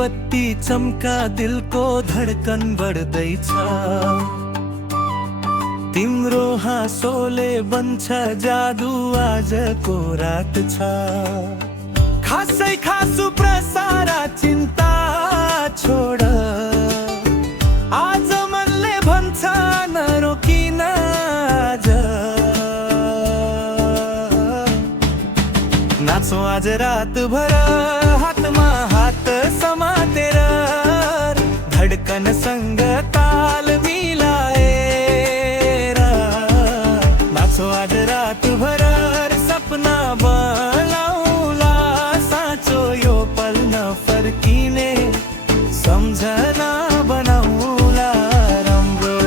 बत्ती चम्का दिलको धड्कन बढ्दैछ। तिम्रो हाँसोले बन्छ जादु आजको रात छ। खासै खासु प्रसारा चिन्ता छोड, आज मनले भन्छ नरोकिन आज। नाचौं आज रातभर हातमा हात समातेर, धडकनसँग ताल मिलाएर। नाचौं आज रातभर सपना बनाउला साँचो यो पल नफर्किने सम्झना बनाउला राम्रो।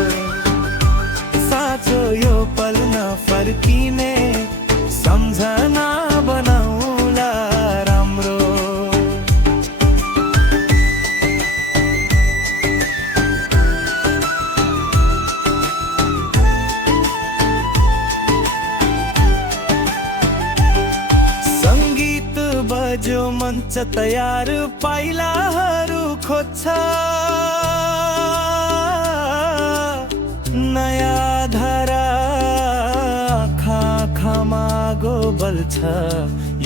साँचो यो पल नफर्किने सम्झना बनाउला राम्रो। संगीत बज्यो मञ्च तयार, पाइलाहरू खोज्छ। नयाँ धारा आँखामा गोबल छ,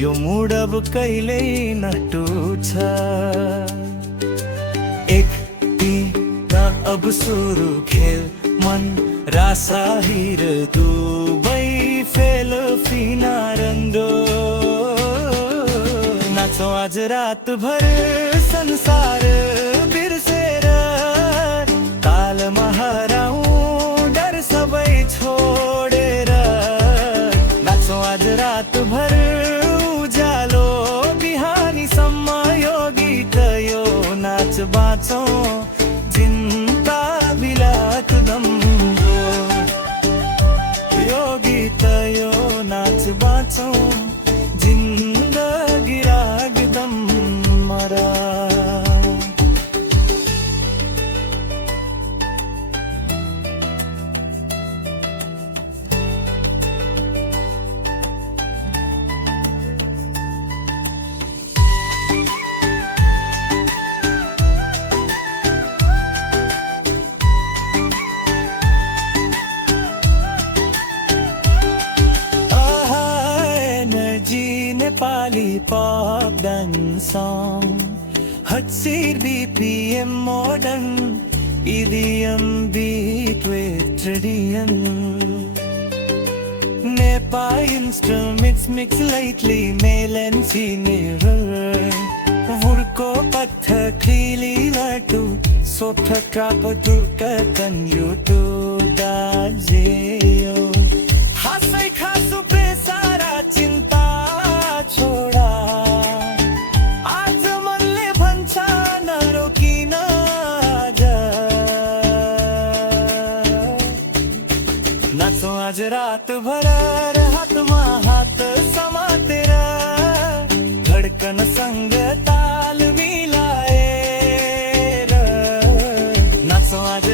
यो मुड अब कहिल्यै नटुट्छ। एक दिन अब सुरु खेल, मन र शरीर दुबै फेल फिनारन्दो। नाचौं आज रातभर संसार बिर्सेर, तालमा हराउँ डर सबै छोडेर। नाचौं आज रातभर उज्यालो बिहानीसम्म यो गीत यो नाच बाँचौँ जिन्दा बिलाक नम्रो। यो गीत यो नाच बाँचौँ जिन्दगी रागदम मरा। नेपाली पप डान्स सङ, हटसिर BPM modern EDM beat with tradition. Nepal instruments mix lightly, male and female. Vurko patha khili latu, sopha kapatuka kan YouTube dajeo. Hasai khasu pesara चिन्ता छोडा, आज मनले भन्छ नरोकिन आज। नाचौं आज रातभर हातमा हात समातेर, धडकनसँग ताल मिलाएर। नाचौं आज